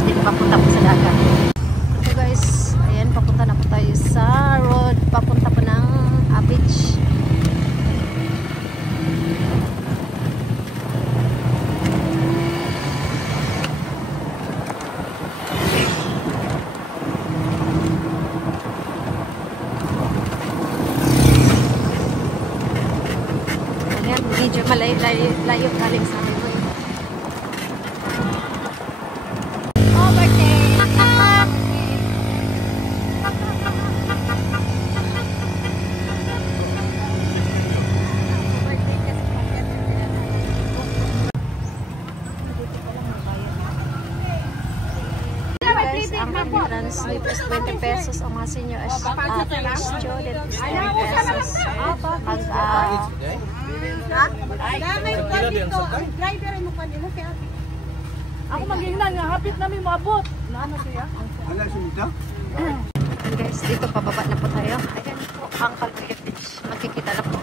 natin papunta po sa dagat. So guys, ayan, papunta na po tayo sa road, papunta po ng beach. Ayan, medyo malayo galing sa amin. Ang entrance dito is 20 pesos. Ang mga senior student is 10 pesos. Ako mag-ingnan nga, hapit namin maabot. Guys, dito pababa na po tayo. Ayan po ang Calvary Beach. Makikita na po.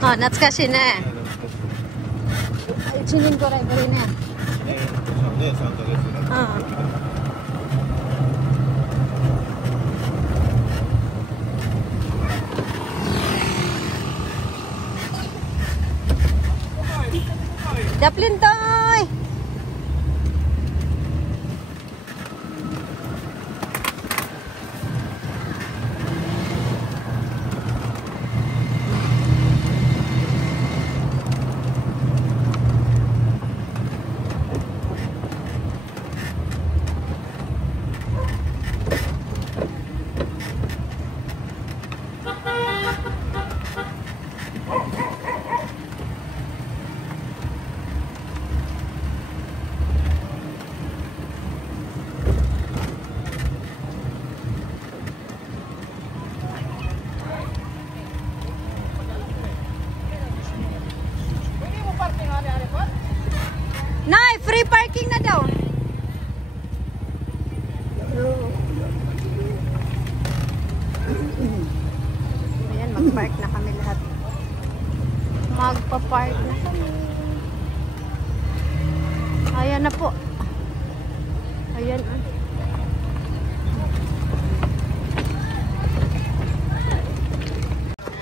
Oh, natsukashi ne. Ichinin gurai buri ne. Daplin toy. Nay, free parking na daw. Ayan, mag-park na kami lahat. Magpa-park na kami. Ayan na po. Ayan.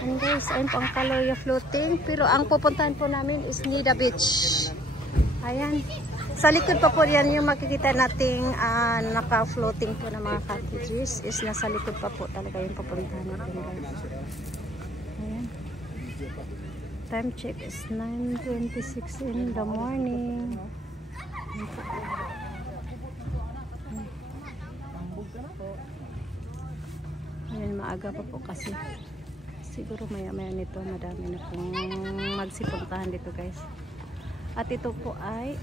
And guys, ayun po ang Kaloya floating. Pero ang pupuntahan po namin is Nida Beach. Ayan. Sa likod pa po yan yung makikita nating naka-floating po na mga cottages is nasa likod pa po talaga yung pupuntahan natin guys. Ayan. Time check is 9:26 in the morning. Ayan, maaga pa po kasi. Siguro maya-maya nito madami na pong magsipuntahan dito guys. At ito po ay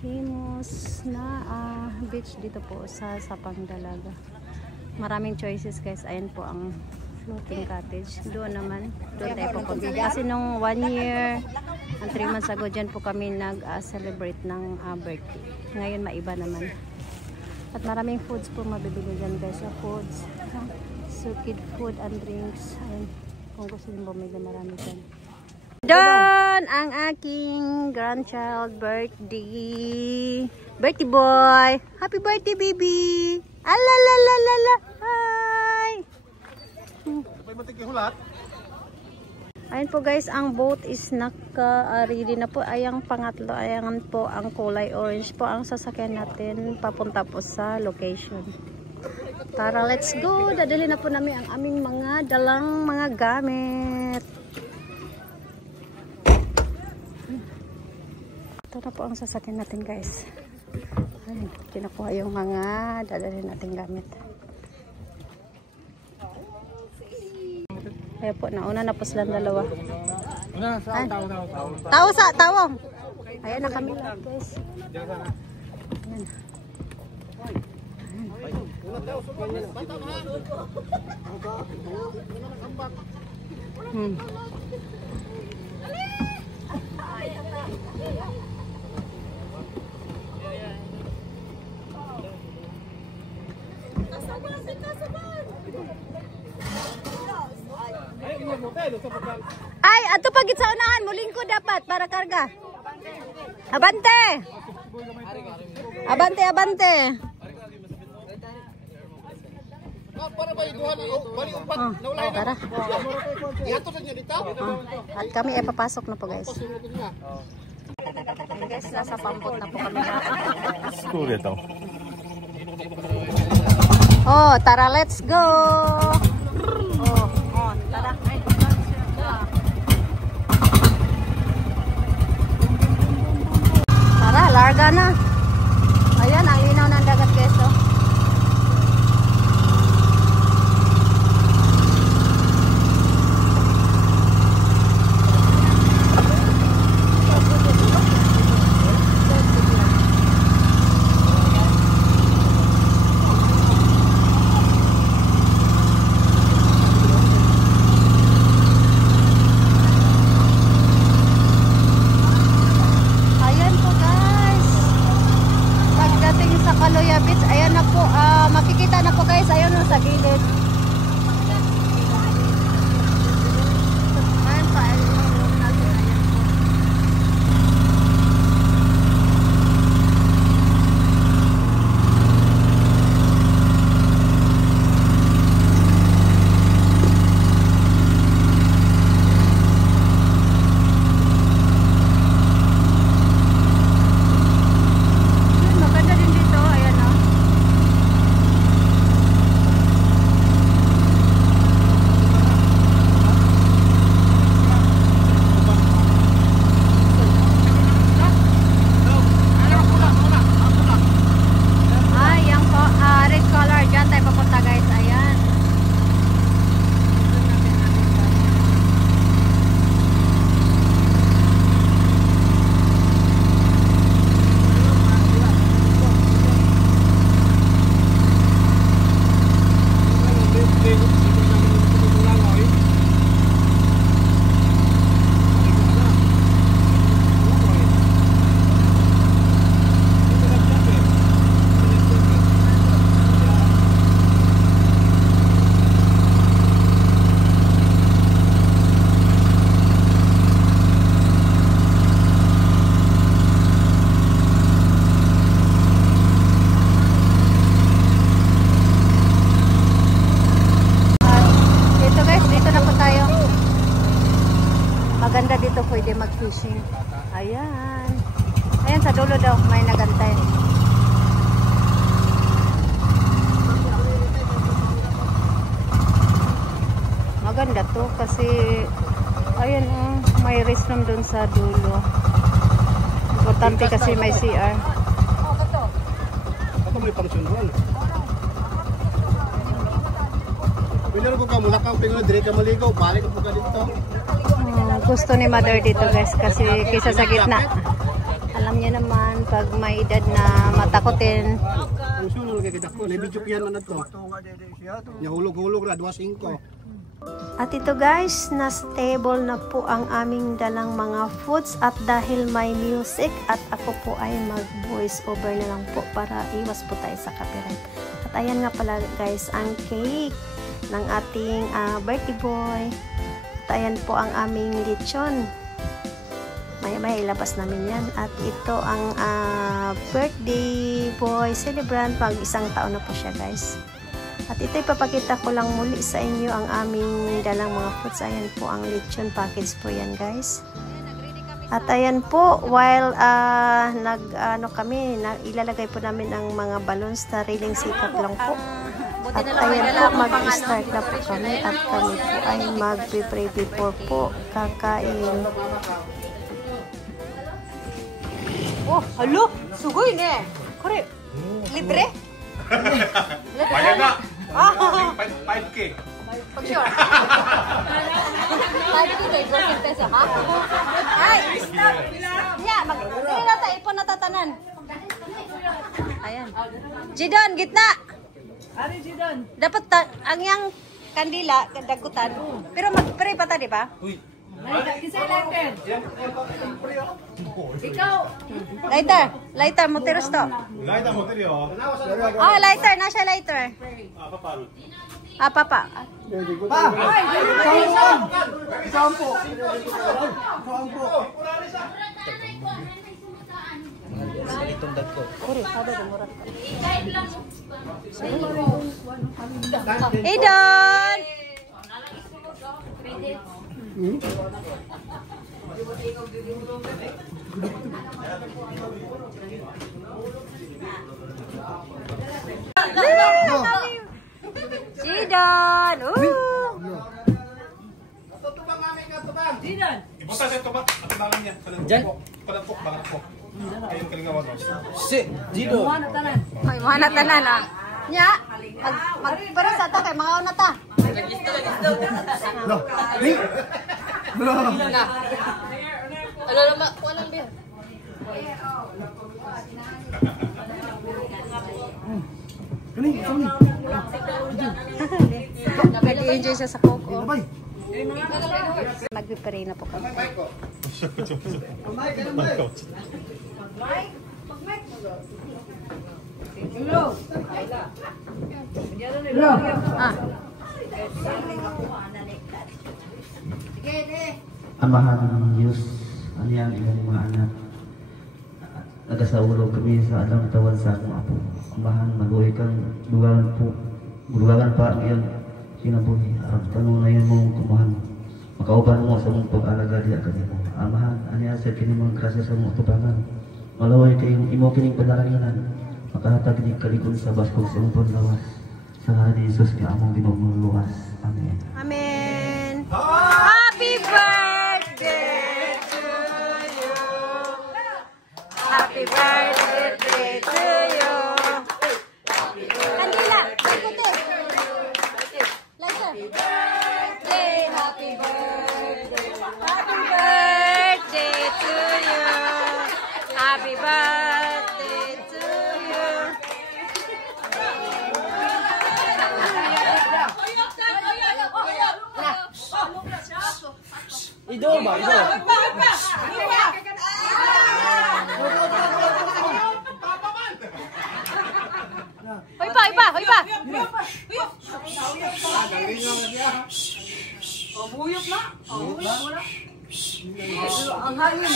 famous na beach dito po sa Sapang-Dalaga. Maraming choices guys. Ayan po ang floating cottage. Doon naman, doon tayo po kami. Kasi nung 1 year and 3 months ago dyan po kami nag-celebrate ng birthday. Ngayon maiba naman. At maraming foods po mabibili dyan guys. Foods, so kid food and drinks. Ayan, kung gusto nyo bumili marami dyan. Doon ang aking grandchild birthday. Birthday boy. Happy birthday baby. Alalalala. Hi. Ayun po guys, ang boat is naka-ready na po. Ayang pangatlo, ayan po ang kulay orange po ang sasakyan natin papunta po sa location. Tara, let's go. Dadalhin na po namin ang aming mga dalang mga gamit. Ito na po ang sasakyan natin guys. Ay, kinakuha yung mga dadalhin natin gamit. Kaya po, nauna na po silang dalawa. Tao sa tawong. Ayan na kami lahat guys. Ayan. Ay, ato pagit sa unahan, muling ko dapat para karga. Abante! Abante, abante. Para ba ituhan ni bali umpat naulay na. Tara. Ihato sa inyo dito. At kami ay papasok na po guys. Guys, nasa pampot na po kami. School ito. Oh, tara, let's go. Tara. Tara, larga na. Ayan, ang linaw ng dagat guys. Oh. Makikita na po guys, ayun sa gilid. Ayun pa, maganda din dito, ayan o. Maganda dito, pwede mag-fishing. Ayan. Ayan, sa dulo daw, may nagantay. Maganda to kasi, ayan may restroom dun sa dulo. Importante kasi may CR. Ako may function hall. Pinero ko ka mula kang pinero, dire ka maligaw, balik ko ka dito. Gusto ni mother dito guys kasi kaysa sa gitna. Alam niya naman pag may edad na matakotin. Ang sunod kay kita ko, nabidyo yan man to. Nya hulog-hulog ra 2.5. At ito guys, na stable na po ang aming dalang mga foods at dahil may music at ako po ay mag voice over na lang po para iwas po tayo sa copyright. At ayan nga pala guys, ang cake ng ating birthday boy. At ayan po ang aming lechon. Maya-maya ilabas namin yan. At ito ang birthday boy celebrant. Pag 1 taon na po siya guys. At ito ipapakita ko lang muli sa inyo ang aming dalang mga foods. Ayan po ang lechon package po yan guys. At ayan po, while ilalagay po namin ang mga balloons, sariling sikap lang po. At ayan po, mag-start na po kami at kami po ay mag-pray before po kakain. Oh, halo! Sugoy ne! Kore, libre? Bayad na! 5K! For sure. 5K kay broken peso, ha? Ay, stop! Yeah, sige na tayo, ipon natatanan. Ayan. Jidon, gitna! Ari Jidan. Dapat ang yang kandila, dagutan. Pero mag-pray pa ta, di ba? Uy, Kisay lighter. Ikaw. Lighter, motiros to. Light ang hotel yun. Oh, lighter, nasa lighter. Paparot. Ah, papa. Sampo. Idon! Idon! Ibuta sa ito ba? Ang bangan niya. Palapok, balapok. Ayun kalingawan mo. Ay, mga natanan ah. Nya, magpara sa ta kay mga una ta. Ano naman, walang beer. Nag-enjoy siya sa coco. Magpipray na po kami. Amahan ng Diyos, ano yan ilang mga anak. Nagasaulog kami sa alam tawan sa akong apo. Amahan, maluhay kang dugangan pa ang iyang sinabuhi. Arap tanong na yun mong kumahan. Makauban mo sa mong pag-alaga diya kanimo. Amahan, ano yan sa kinimang grasya sa mong tubangan. Maluhay kayong imo kining panalanginan. Makahatag ni kalikon sa baskog sa mong paglawas. Sa ngalan ni Jesus ka among dinugmong luwas. Amen. Amen. Happy birthday to you. Happy birthday to you. Kandila, ikuti. Lighter. Birthday, happy birthday. Happy birthday to you. Happy birthday to you. Idol ba? Idol. Hoy pa. Buyok na. Ang hangin.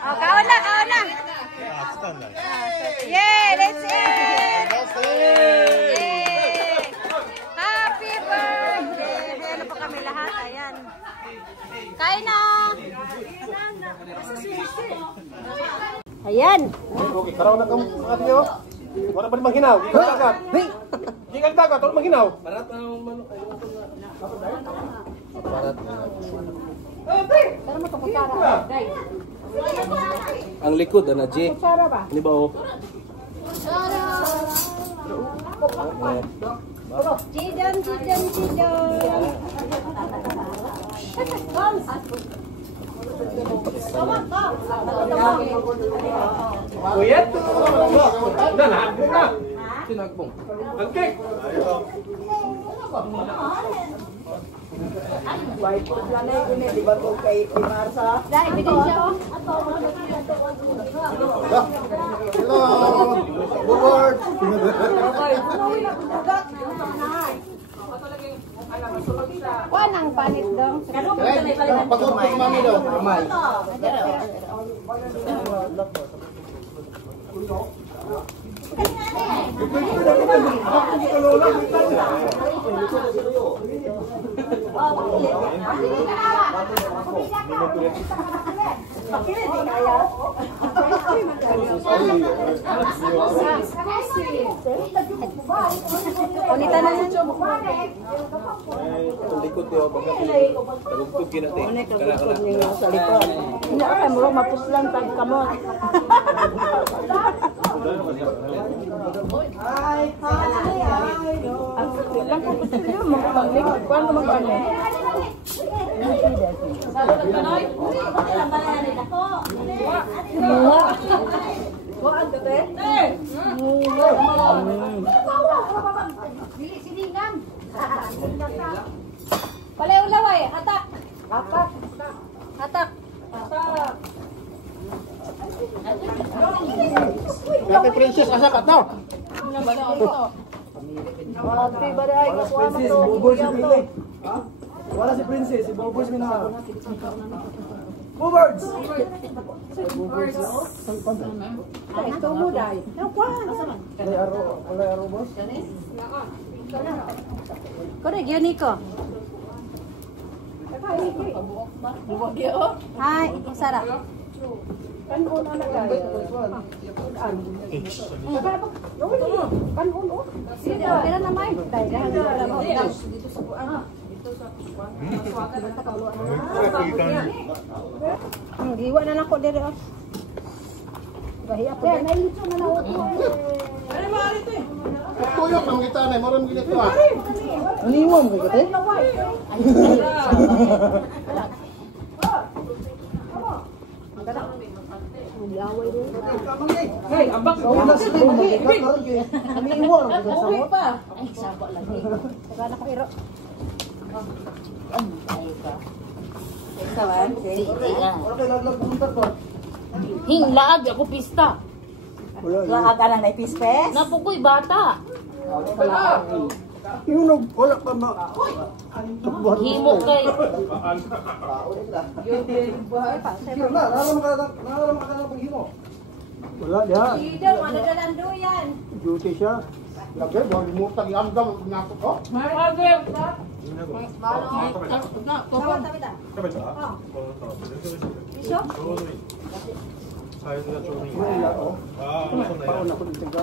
Oh, kaon na. Yay, let's eat. Yay. Happy birthday. Ano po kami lahat, ayan. Kain na. Ayan. Okay, karaw na kang ate nyo. Wala pa rin maghinaw. Gigang dagat, wala maghinaw. Barat na naman manok. Pero mo itong kutsara. Ang likod, ano, G? Hindi ba, oh? Chidon. Kuyet? Udah, nahabok na. Sinagbong. Ang cake. Dahil ebidensya ko. Hello. Good. Kuan ang panit daw. Pagod pa mami daw. Kamay. Unita na yan. Ang likod niyo, pagkakagugtog kinati. Hindi ka mo mapuslang tag kamot. Lang ko pagkakagugtog mo maglikod. Kuan ko magkano? Kuan ka te? Palayo-laway, atak. Atak. Atak. Kati princess, asa ka to? Ate ba dai ko kuan mo? Boboy si Pili. Ha? Wala si Princess, si Boboy si Minaw. Boobirds. Ay, ito mo dai. Kuan. Wala aro boss. Korek yun, Nico. Hi, Sarah. Kan uno na dai. Kan uno. Sige, okay na naman. Giwa na nako diri. Gahiya po. Nailito na nawot mo. Tuyok lang kita na, moram gila to ah. Aniwam ko kate? Hey, ambak ko na sa mo. Aniwam ko sa mo. Ay, sabo lagi. Saka ko iro. Kawan, Okay, laglag punta to. Hinglaag ako pista. Lahat ka lang na ipispes? Napukoy bata. Yung wala pa ma... Himo kay. Nararam ka na paghimo. Wala diha. Idaw, madadalando yan. Duty siya. Lagay, buwan mo tagi amdam nyako ko. 사이즈가 좀 Pauna ko dito ga.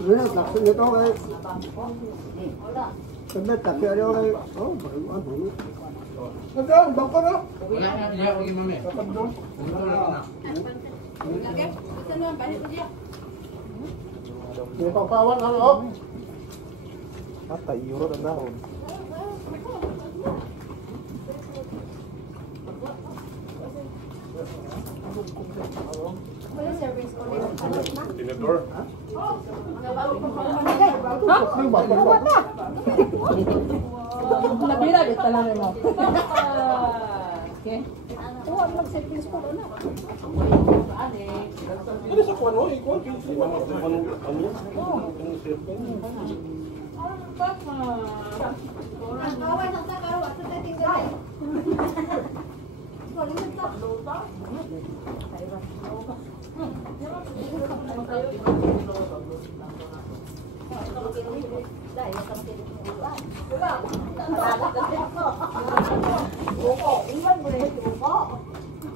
Wala lakso nito kay. Kanda tapi ada orang. Oh, baru ano. Ada bangko na. Wala na niya ko mami. Yung kawan ano? Atay, euro na dahon. Tinador. Nabira dito lang mo. Okay. Tuwa lang sa please po na. Ini sa kuan mo, ikuan kinsi mama ano ano.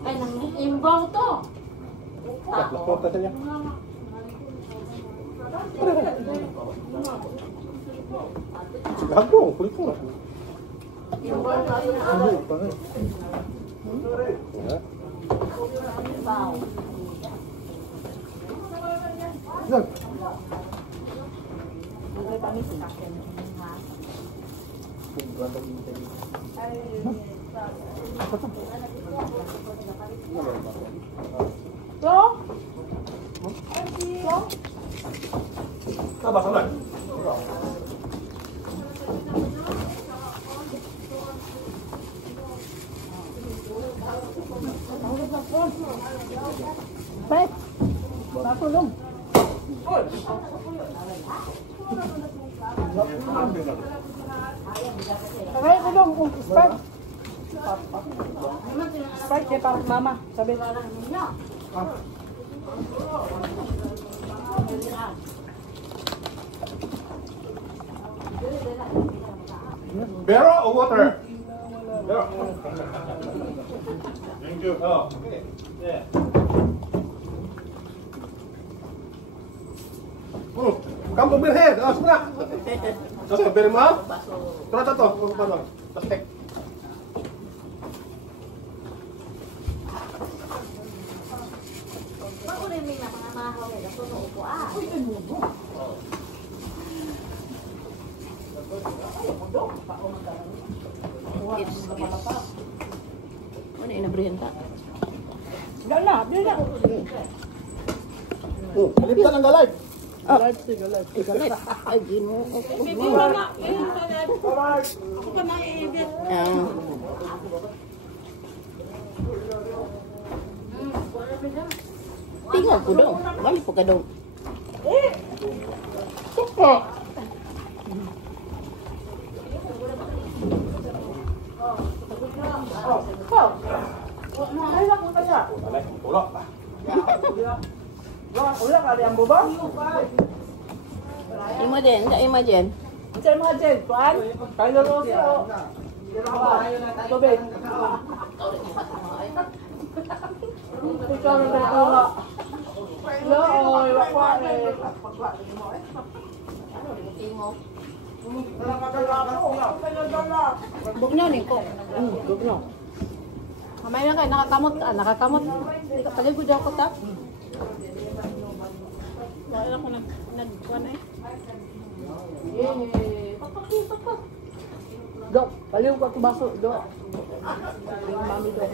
Ay, nang imbaw to. Lapot ta niya. Gago, kulit ko. Apa sana? Pet. Patulong. Okay, tulong kung Sprite. Sprite kaya para mama. Sabi. Barrel or water? Thank you. Oh, okay. Yeah. Kamu berher, semua. Terus beri mo? Terus to, paano? Plastic. Ano yung nabrihenta? Kaliptan ang galay. Ay, gino. Tinggal ko dong. Balik po ka dong. Suka. Tulak pa. Imagine, enggak imagine. Kaya mo siya. Tubig. Ikaw na nagtula. Loy, wakwa eh. Bugno ni ko. Bugno. Kamay na kay nakakamot ka, nakakamot. Di ka paligod ako ta. Wala ko nagkuan eh. Go, paliw ka to baso, do. Mami do.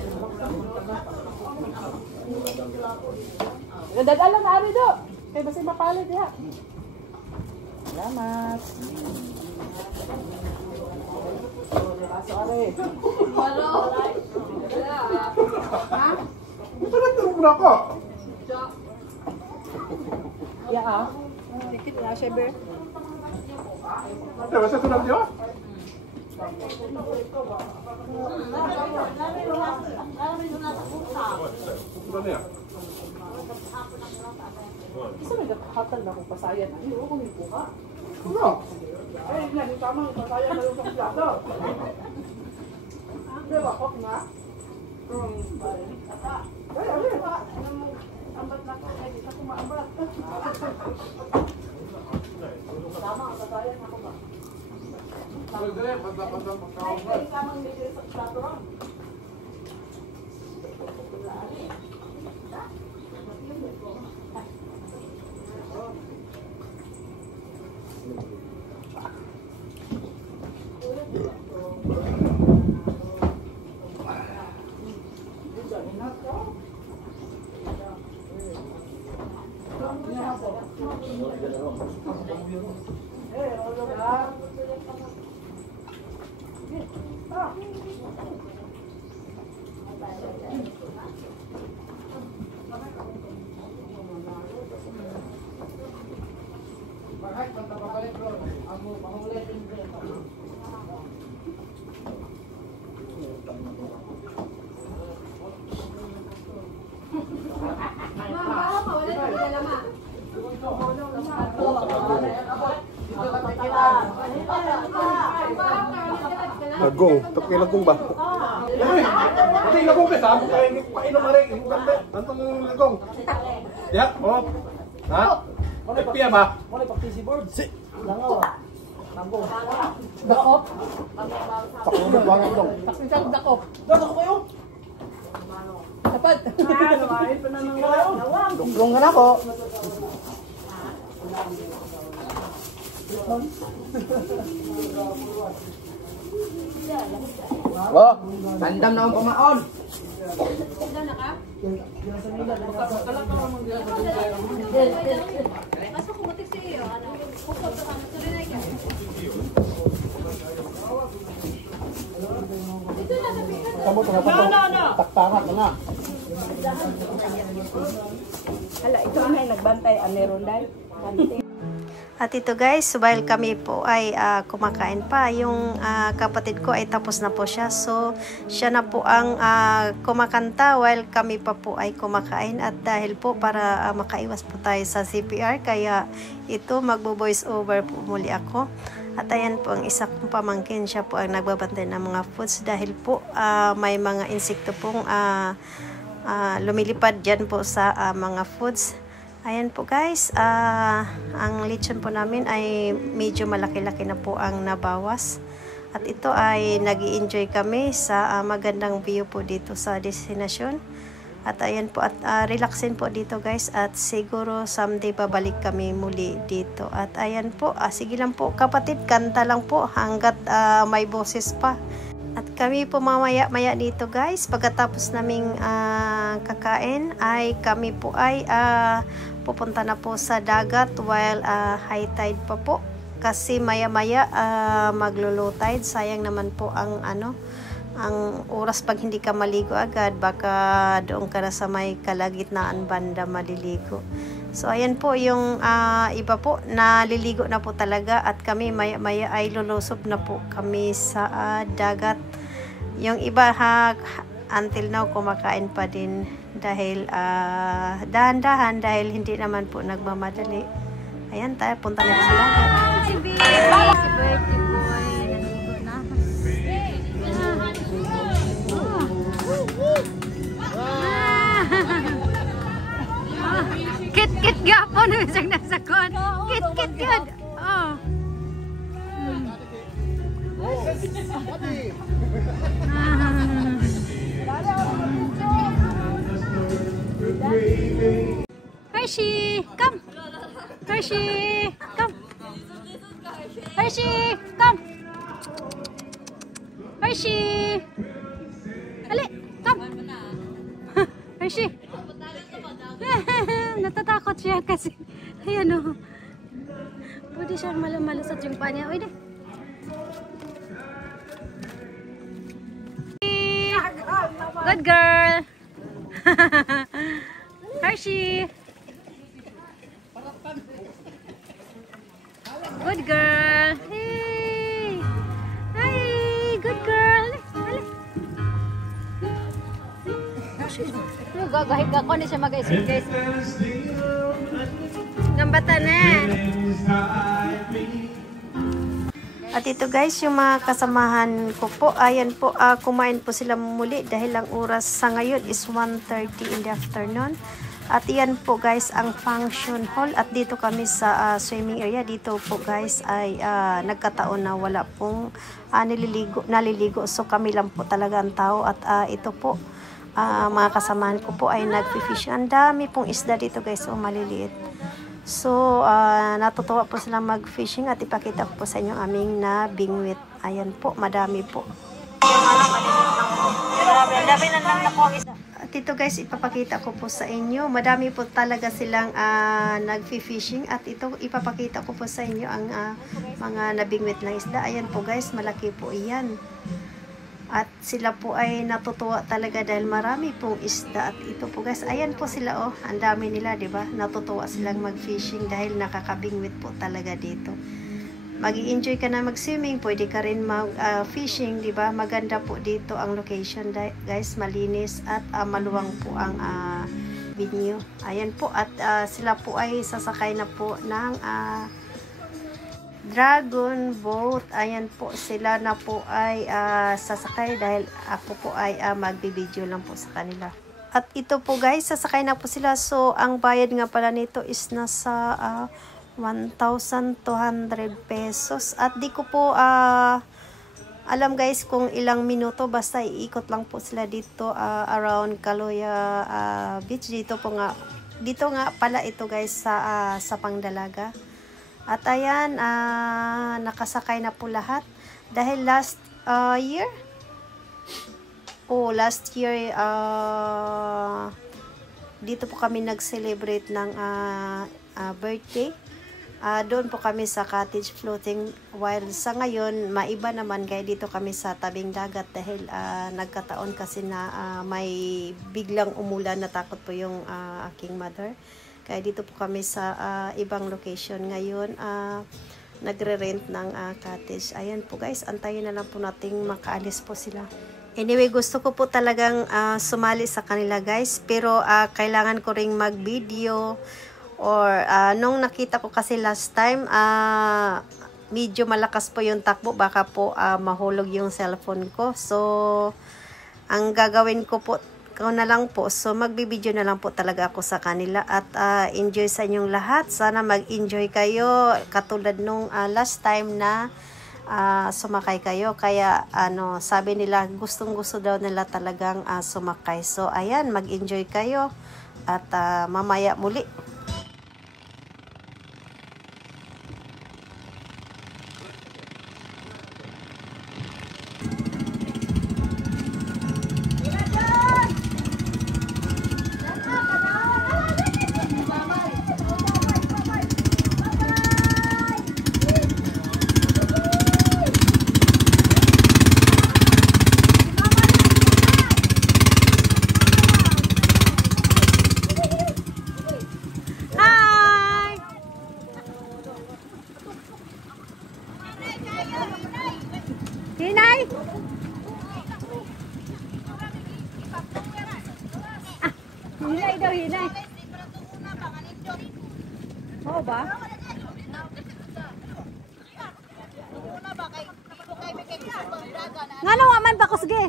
Dadala na ari do. Kay basi mapalit diha. Salamat. Baso ari. Ha? Tulak mo ako. Ya ah. Dikit na siya ber. Basta tulak niyo? Ano niya? Isa may hatag na akong pasayan. Ay, huwag ko may buka. Ano? Ay, hindi tama yung pasayan na yung plato. Hindi, wakok na. Ay, ay, ambat na ko. Ay, di ka kumaambat. Tama ang pasayan ako ba? Ay, kamang medyo sa plato ron. Lagong, tapi lagong ba? Hindi lagong ka, sabog kayo, painom na rin, nantong lagong. Ya, oh. Ha? Nagpiya ba? Mo na pagtisi board. Langaw. Nambong. Dakop. Pakulog ba nga dong? Pakisal dakop. Dakop kayo. Dapat. Lumayan pa na ng lawang. Dunglong ka na po. Oh, tandam na ang pamaon. Kamu kenapa tuh? Tak-tarak na. Hala, ito na nagbantay ang Ronday. At ito guys, while kami po ay kumakain pa, yung kapatid ko ay tapos na po siya. So, siya na po ang kumakanta while kami pa po ay kumakain. At dahil po para makaiwas po tayo sa CPR, kaya ito magbo-voice over po muli ako. At ayan po ang isa kong pamangkin, siya po ang nagbabantay ng mga foods dahil po may mga insekto pong lumilipad dyan po sa mga foods. Ayan po guys, ang lechon po namin ay medyo malaki-laki na po ang nabawas. At ito ay nag-i-enjoy kami sa magandang view po dito sa destinasyon. At ayan po, at relaxin po dito guys, at siguro someday babalik kami muli dito. At ayan po, sige lang po kapatid, kanta lang po hanggat may boses pa. At kami po mamaya-maya dito guys, pagkatapos naming kakain ay kami po ay pupunta na po sa dagat while high tide pa po. Kasi maya-maya maglo-low tide, sayang naman po ang ang oras pag hindi ka maligo agad, baka doon ka na sa may kalagitnaan banda maliligo. So ayan po yung iba po naliligo na po talaga, at kami maya-maya ay lulusob na po kami sa dagat. Yung iba until now kumakain pa din dahil dahan-dahan, dahil hindi naman po nagmamadali. Ayan tayo, punta na sa dagat. Si birthday boy, naligo na. Kit gapon isang nasakon. Kit good. Oh. Hershey, come. Hershey, come. Hershey, come. Hershey. Ali, come. Hershey. Natatakot siya kasi ayan o. Pwede siya malumalusot yung paa niya. Uy, di. Good girl. Hershey. Good girl. Hey. Hey, good girl. Gagahig ako na siya mag-isip guys. Gambata na. At ito guys, yung mga kasamahan ko po, ayan po, kumain po sila muli dahil ang oras sa ngayon is 1:30 in the afternoon. At yan po guys ang function hall, at dito kami sa swimming area. Dito po guys ay nagkataon na wala pong naliligo, so kami lang po talaga ang tao. At ito po mga kasamahan ko po ay nagfi-fish. Ang dami pong isda dito guys, maliliit. So natutuwa po sila mag-fishing, at ipakita ko po sa inyo aming na bingwit. Ayan po, madami po. At ito guys, ipapakita ko po sa inyo, madami po talaga silang nagfi-fishing. At ito ipapakita ko po sa inyo ang mga nabingwit na isda. Ayan po guys, malaki po iyan. At sila po ay natutuwa talaga dahil marami pong isda. At ito po guys, ayan po sila oh, ang dami nila, di ba? Natutuwa silang mag-fishing dahil nakakabingwit po talaga dito. Magi-enjoy ka na mag-swimming, pwede ka rin mag-fishing, di ba? Maganda po dito ang location guys, malinis at maluwang po ang venue. Ayan po, at sila po ay sasakay na po ng dragon boat. Ayan po, sila na po ay sasakay dahil ako po ay magbibideo lang po sa kanila. At ito po guys, sasakay na po sila. So ang bayad nga pala nito is nasa 1,200 pesos. At di ko po alam guys kung ilang minuto, basta iikot lang po sila dito around Kaloya Beach. Dito nga pala ito guys sa Pangdalaga. At ayan, nakasakay na po lahat. Dahil last year, dito po kami nag-celebrate ng birthday. Doon po kami sa cottage floating. While sa ngayon, maiba naman, kaya dito kami sa tabing dagat. Dahil nagkataon kasi na may biglang umulan, natakot po yung aking mother. Kaya dito po kami sa ibang location ngayon, nagre-rent ng cottage. Ayan po guys, antayin na lang po nating makaalis po sila. Anyway, gusto ko po talagang sumali sa kanila guys, pero kailangan ko ring mag-video, or nung nakita ko kasi last time, medyo malakas po yung takbo, baka po mahulog yung cellphone ko. So, ang gagawin ko po, na lang po, so magbibideo na lang po talaga ako sa kanila at enjoy sa inyong lahat. Sana mag-enjoy kayo katulad nung last time na sumakay kayo. Kaya sabi nila gustong gusto daw nila talagang sumakay. So ayan, mag-enjoy kayo at mamaya muli. Hinay! Hinay daw, hinay. Oo ba? Nga nung aman ba kusge?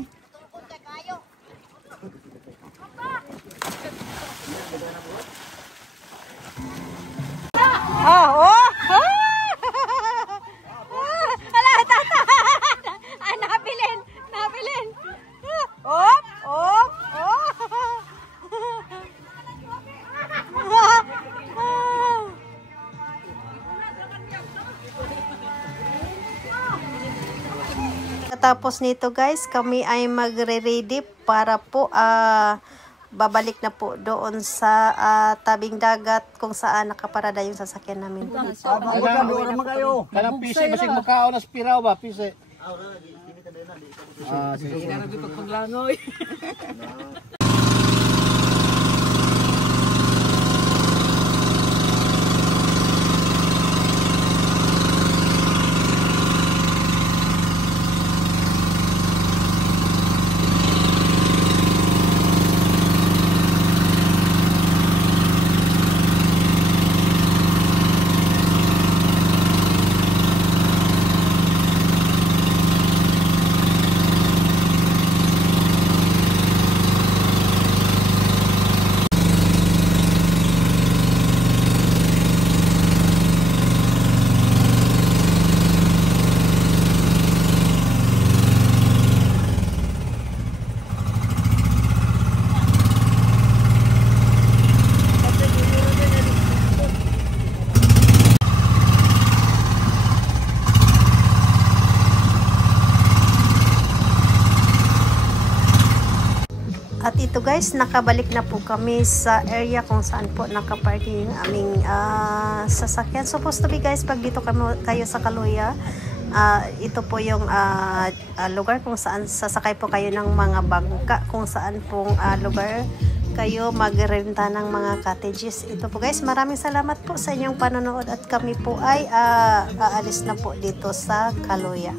Oh! Nabilin. Op. Tapos nito guys, kami ay magre-ready para po babalik na po doon sa tabing dagat kung saan nakaparada yung sasakyan namin. Kanang pisi, basig makao na spiraw ba, pisi. Sige. At ito guys, nakabalik na po kami sa area kung saan po nakaparking yung aming sasakyan. Supposed to be guys, pag dito kayo sa Kaluya, ito po yung lugar kung saan sasakay po kayo ng mga bangka, kung saan pong lugar kayo magrenta ng mga cottages. Ito po guys, maraming salamat po sa inyong panonood at kami po ay aalis na po dito sa Kaluya.